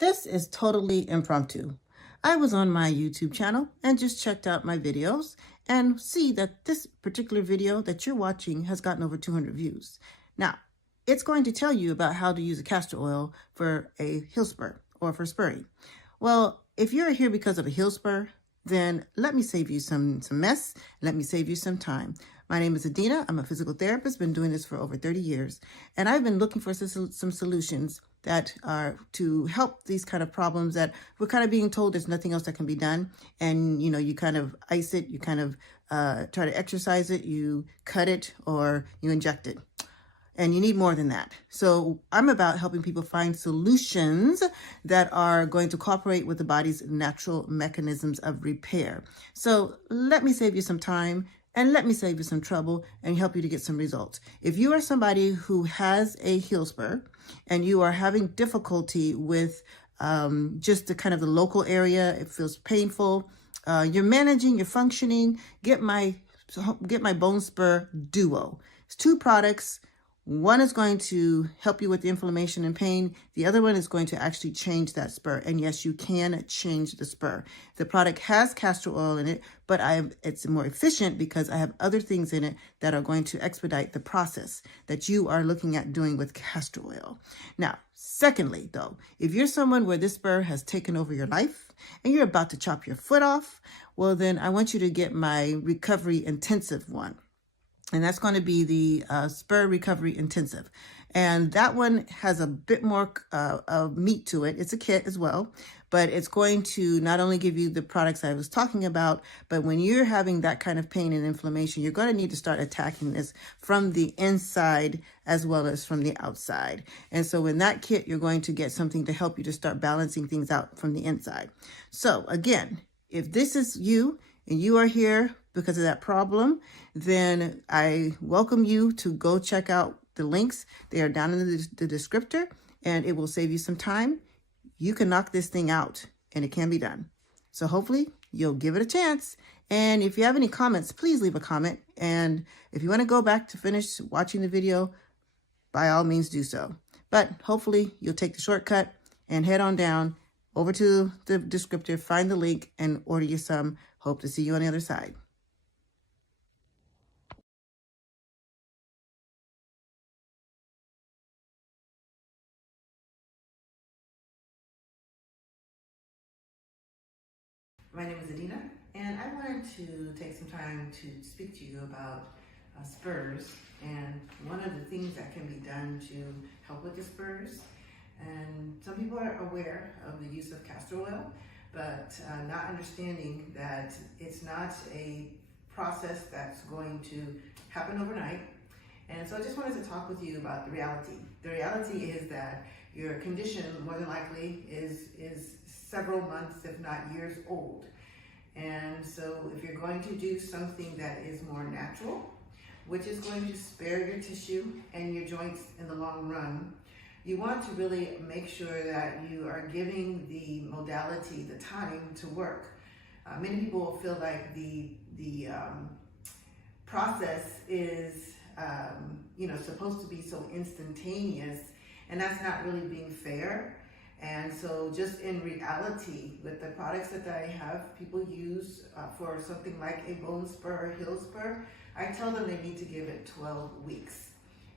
This is totally impromptu. I was on my YouTube channel and just checked out my videos and see that this particular video that you're watching has gotten over 200 views. Now, it's going to tell you about how to use a castor oil for a heel spur or for spurring. Well, if you're here because of a heel spur, then let me save you some mess. Let me save you some time. My name is Adina. I'm a physical therapist, been doing this for over 30 years. And I've been looking for some solutions that are to help these kind of problems that we're kind of being told there's nothing else that can be done. And, you kind of ice it, you kind of try to exercise it, you cut it, or you inject it. And you need more than that. So I'm about helping people find solutions that are going to cooperate with the body's natural mechanisms of repair. So let me save you some time and let me save you some trouble and help you to get some results. If you are somebody who has a heel spur and you are having difficulty with just the kind of the local area, it feels painful, you're managing, you're functioning, get my Bone Spur Duo. It's 2 products. One is going to help you with the inflammation and pain. The other one is going to actually change that spur. And yes, you can change the spur. The product has castor oil in it, but it's more efficient because I have other things in it that are going to expedite the process that you are looking at doing with castor oil. Now, secondly, though, if you're someone where this spur has taken over your life and you're about to chop your foot off, well, then I want you to get my recovery intensive one. And that's going to be the Spur Recovery Intensive. And that one has a bit more meat to it. It's a kit as well, but it's going to not only give you the products I was talking about, but when you're having that kind of pain and inflammation, you're going to need to start attacking this from the inside as well as from the outside. And so in that kit, you're going to get something to help you to start balancing things out from the inside. So again, if this is you and you are here because of that problem, then I welcome you to go check out the links. They are down in the descriptor, and it will save you some time. You can knock this thing out, and it can be done. So hopefully you'll give it a chance. And if you have any comments, please leave a comment. And if you want to go back to finish watching the video, by all means do so. But hopefully you'll take the shortcut and head on down over to the descriptor, find the link, and order you some. Hope to see you on the other side. My name is Adina, and I wanted to take some time to speak to you about spurs and one of the things that can be done to help with the spurs. And some people are aware of the use of castor oil, but not understanding that it's not a process that's going to happen overnight. And so I just wanted to talk with you about the reality. The reality is that your condition more than likely is several months, if not years old. And so if you're going to do something that is more natural, which is going to spare your tissue and your joints in the long run, you want to really make sure that you are giving the modality the time to work. Many people will feel like the process is supposed to be so instantaneous, and that's not really being fair. And so just in reality, with the products that I have people use for something like a bone spur or heel spur, I tell them they need to give it 12 weeks,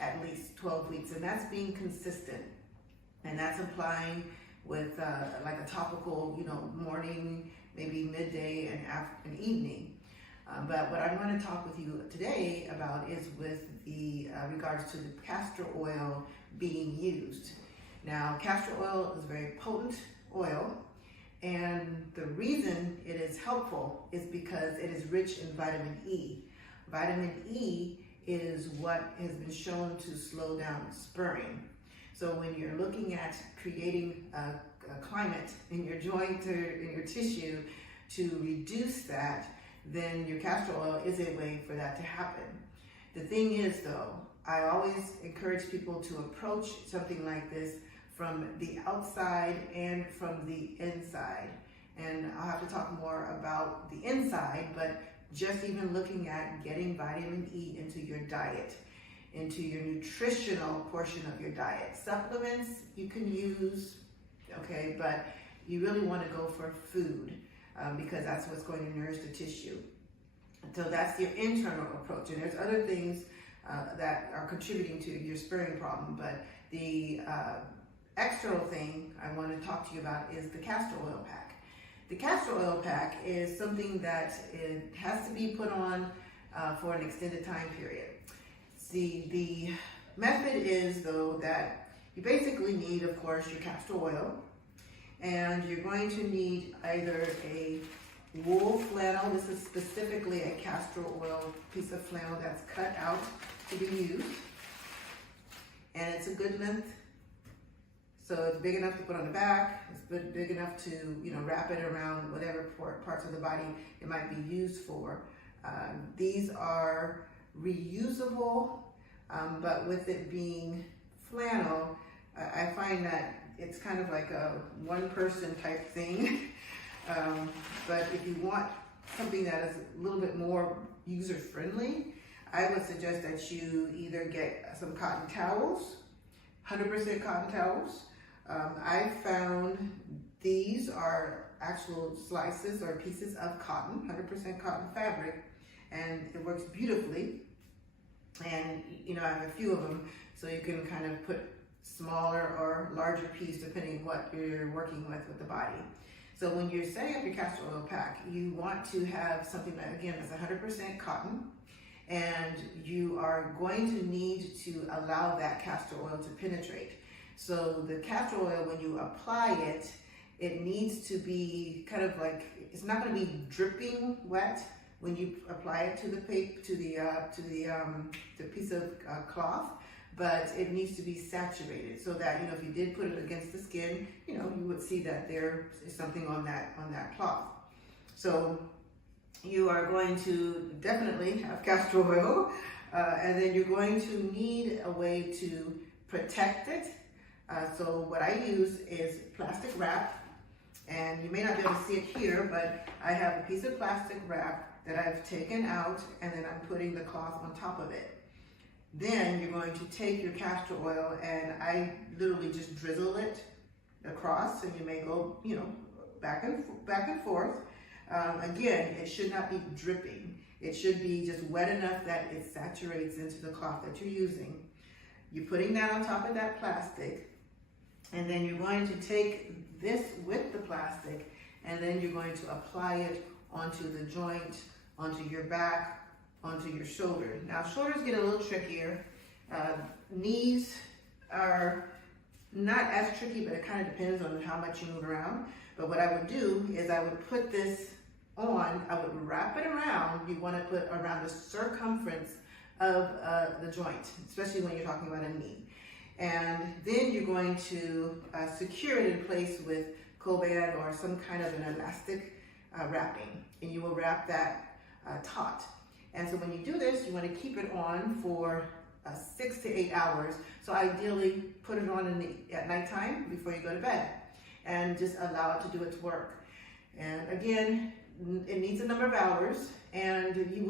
at least 12 weeks. And that's being consistent. And that's applying with like a topical, morning, maybe midday and evening. But what I want to talk with you today about is with the regards to the castor oil being used. Now, castor oil is a very potent oil, and the reason it is helpful is because it is rich in vitamin E. Vitamin E is what has been shown to slow down spurring. So when you're looking at creating a climate in your joint or in your tissue to reduce that, then your castor oil is a way for that to happen. The thing is, though, I always encourage people to approach something like this from the outside and from the inside. And I'll have to talk more about the inside, but just even looking at getting vitamin E into your diet, into your nutritional portion of your diet. Supplements you can use, okay, say, but you really want to go for food because that's what's going to nourish the tissue. So that's your internal approach. And there's other things that are contributing to your spurring problem, but the external thing I want to talk to you about is the castor oil pack. The castor oil pack is something that it has to be put on for an extended time period. The method is, though, that you basically need, of course, your castor oil, and you're going to need either a wool flannel. This is specifically a castor oil piece of flannel that's cut out to be used, and it's a good length. So it's big enough to put on the back. It's big enough to, wrap it around whatever parts of the body it might be used for. These are reusable, but with it being flannel, I find that it's kind of like a one-person type thing. But if you want something that is a little bit more user-friendly, I would suggest that you either get some cotton towels, 100% cotton towels. I found these are actual slices or pieces of cotton, 100% cotton fabric, and it works beautifully. And I have a few of them, so you can kind of put smaller or larger piece depending what you're working with the body. So when you're setting up your castor oil pack, you want to have something that, again, is 100% cotton, and you are going to need to allow that castor oil to penetrate. So the castor oil, when you apply it, it needs to be kind of like, it's not going to be dripping wet when you apply it to the piece of cloth, but it needs to be saturated so that, if you did put it against the skin, you would see that there is something on that cloth. So you are going to definitely have castor oil, and then you're going to need a way to protect it. So what I use is plastic wrap, and you may not be able to see it here, but I have a piece of plastic wrap that I've taken out, and then I'm putting the cloth on top of it. Then you're going to take your castor oil, and I literally just drizzle it across, and you may go, back and forth. Again, it should not be dripping. It should be just wet enough that it saturates into the cloth that you're using. You're putting that on top of that plastic, and then you're going to take this with the plastic, and then you're going to apply it onto the joint, onto your back, onto your shoulder. Now, shoulders get a little trickier. Knees are not as tricky, but it kind of depends on how much you move around. But what I would do is I would put this on, I would wrap it around. You want to put around the circumference of the joint, especially when you're talking about a knee. And then you're going to secure it in place with Coban or some kind of an elastic wrapping, and you will wrap that taut. And so when you do this, you want to keep it on for 6 to 8 hours. So ideally, put it on at nighttime before you go to bed, and just allow it to do its work. And again, it needs a number of hours, and you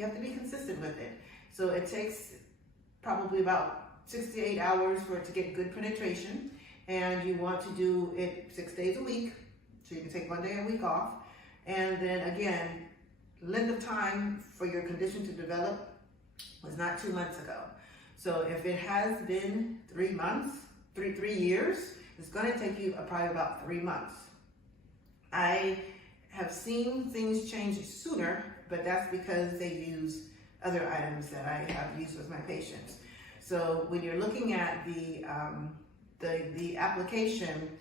have to be consistent with it. So it takes probably about 6 to 8 hours for it to get good penetration, and you want to do it 6 days a week, so you can take 1 day a week off. And then again, length of time for your condition to develop was not 2 months ago. So if it has been 3 months, 3 years, it's going to take you probably about 3 months. I have seen things change sooner, but that's because they use other items that I have used with my patients. So when you're looking at the application,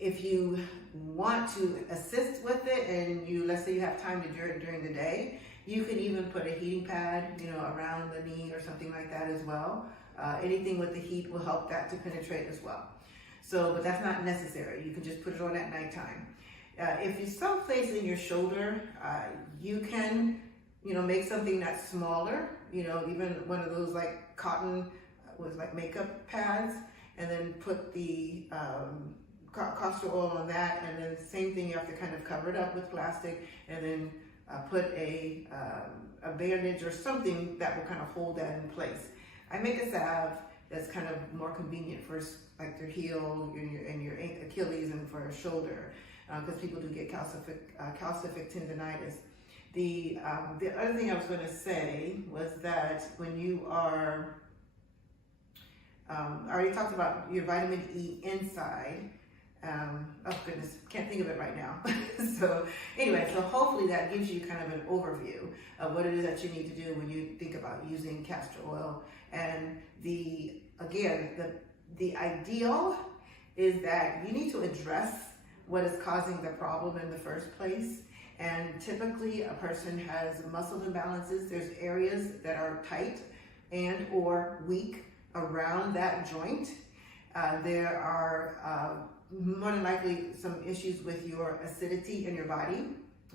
if you want to assist with it, and let's say you have time to do it during the day, you can even put a heating pad, around the knee or something like that as well. Anything with the heat will help that to penetrate as well. So, but that's not necessary. You can just put it on at nighttime. If it's someplace in your shoulder, you can, make something that's smaller, even one of those like cotton, makeup pads, and then put the castor oil on that, and then same thing, you have to kind of cover it up with plastic, and then put a bandage or something that will kind of hold that in place. I make a salve, that's kind of more convenient for like their heel and your Achilles and for a shoulder, because people do get calcific tendonitis. The other thing I was going to say was that when you are, I already talked about your vitamin E inside. Oh goodness, can't think of it right now. So anyway, so hopefully that gives you kind of an overview of what it is that you need to do when you think about using castor oil. And the ideal is that you need to address what is causing the problem in the first place. And typically a person has muscle imbalances. There's areas that are tight and or weak around that joint. There are more than likely some issues with your acidity in your body.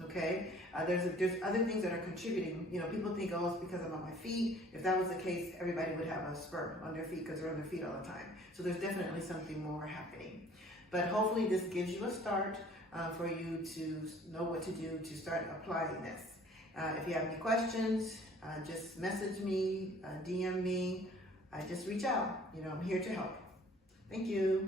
Okay, there's other things that are contributing. You know, people think, oh, it's because I'm on my feet. If that was the case, everybody would have a spur on their feet because they're on their feet all the time. So there's definitely something more happening. But hopefully this gives you a start for you to know what to do to start applying this. If you have any questions, just message me, DM me, just reach out. You know, I'm here to help. Thank you.